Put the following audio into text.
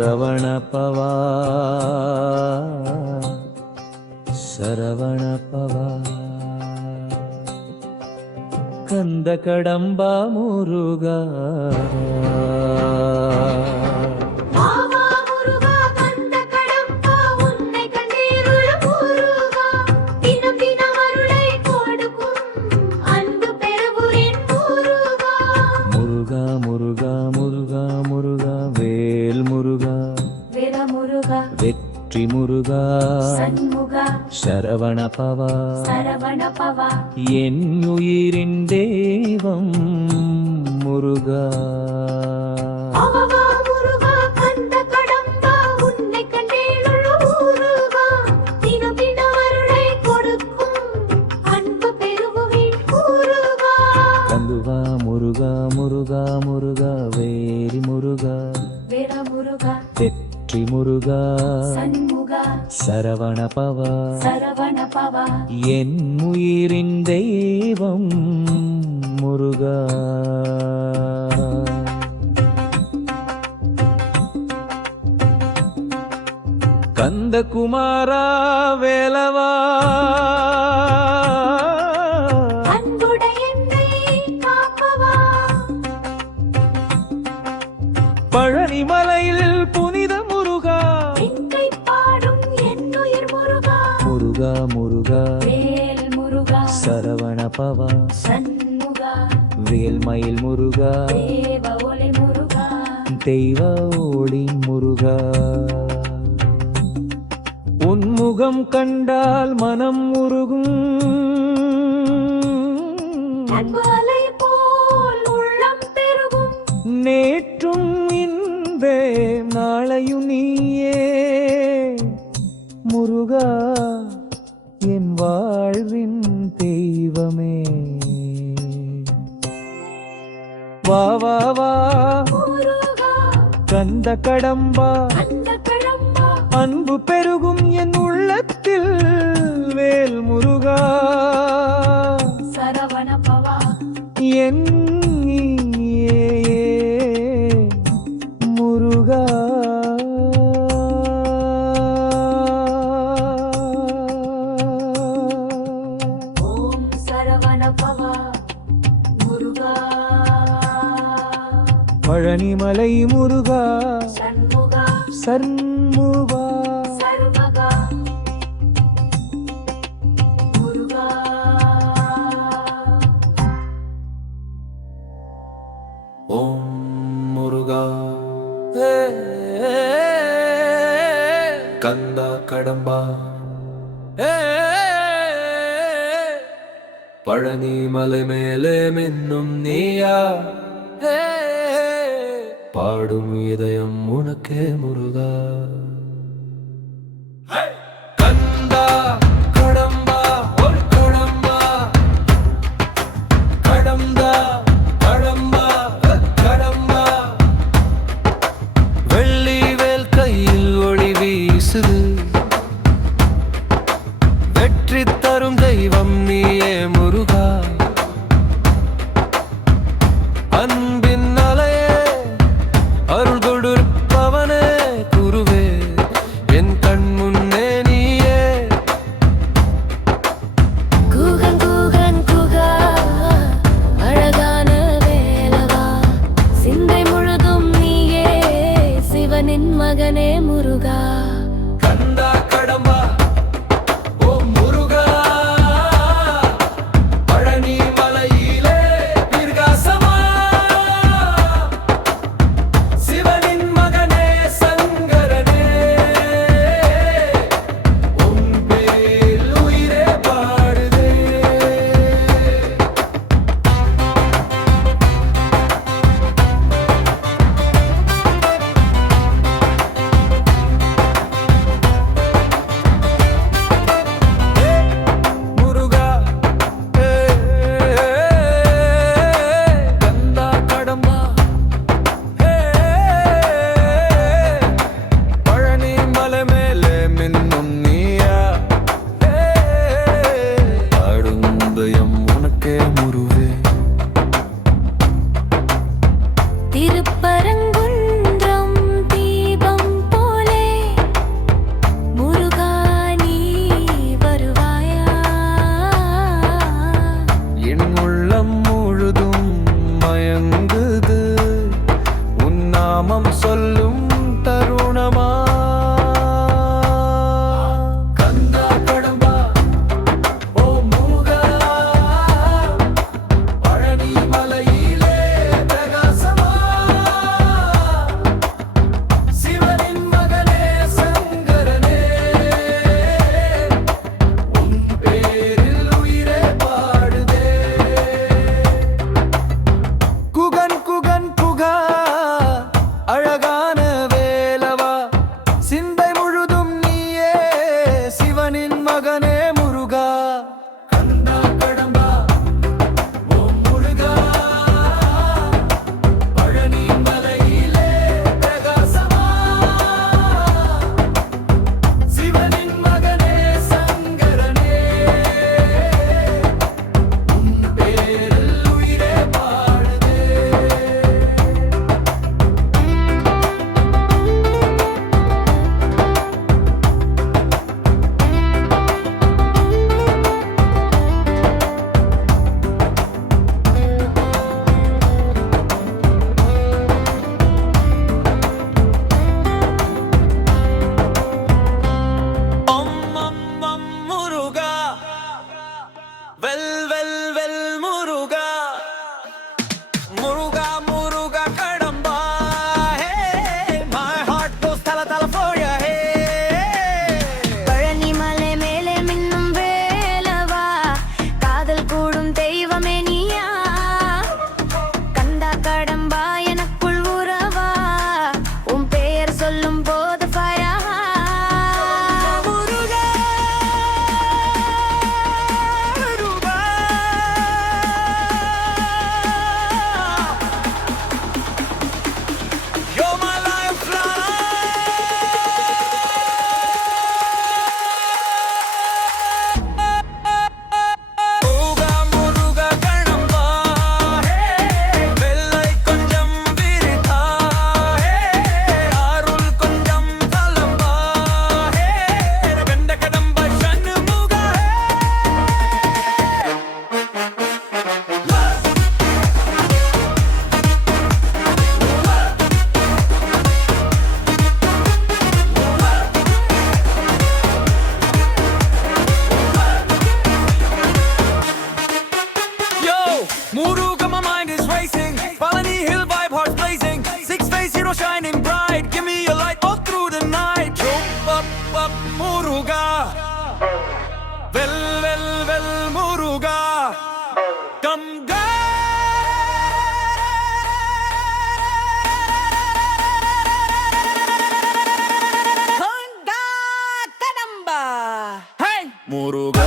சரவண பவா சரவண பவா கந்த கடம்பா முருகா வெற்றி முருகா சண்முகா சரவண பவா சரவண பவா என் உயிரின் தெய்வம் முருகா முருகா கந்த கடம்பா உன்னை கண்டேனுள்ள முருகா தினம் தினம் அருளை கொடுக்கும் அன்பு பெருகுவேன் முருகா கந்துவா முருகா முருகா முருகா வேரி முருகா வேற முருகா வெற்றி முருகா சண்முகா சரவண பவா சரவண பவா என் உயிரின் தெய்வம் முருகா கந்தகுமாரா வேலவா பழனிமலையில் புனித முருகா பாடும் என்னுயிர் முருகா முருகா முருகா வேல் முருகா சரவண பவா சண்முகா வேல்மயில் முருகா தேவ ஒளி முருகா தெய்வ ஒளி முருகா உன்முகம் கண்டால் மனம் உருகும் அலை போல் உள்ளம் பெருகும் நேற்றும் இன்பே நாளையும் நீயே முருகா என் வாழ்வின் தெய்வமே வா வா வா முருகா கந்த கடம்பா அந்த கடம்பா அன்பு பெருகும் என் உள்ளத்தில் வேல் முருகா சரவண பவா என் முருகா ஓம் சரவண பவா முருகா பழனிமலை முருகா சண்முகா சண்முகா சர்வகா முருகா ஓம் முருகா கந்தா கடம்பா பழனி மலை மேலே மின்னும் நீயா பாடும் இதயம் உனக்கே முருகா கந்தா கடம்பா ஒரு கடம்பா கடம்பா கடம்பா கடம்பா வெள்ளி வேல் கையில் ஒளி வீசுது வெற்றி தரும் தெய்வம் நீயே முருகா அன்பின் அலையே அருள் கொடுப்பவனே குருவே என் கண் முன்னே நீயே குகன் குகன் குகா அழகான வேலவா சிந்தை முழுதும் நீயே சிவனின் மகனே முருகா கந்தா கடம்பா ஓ முருகா பழனி மலையிலே பிரகாசமா சிவனின் மகனே சங்கரனே உன் பேரில் உயிரே பாடுதே முருகா.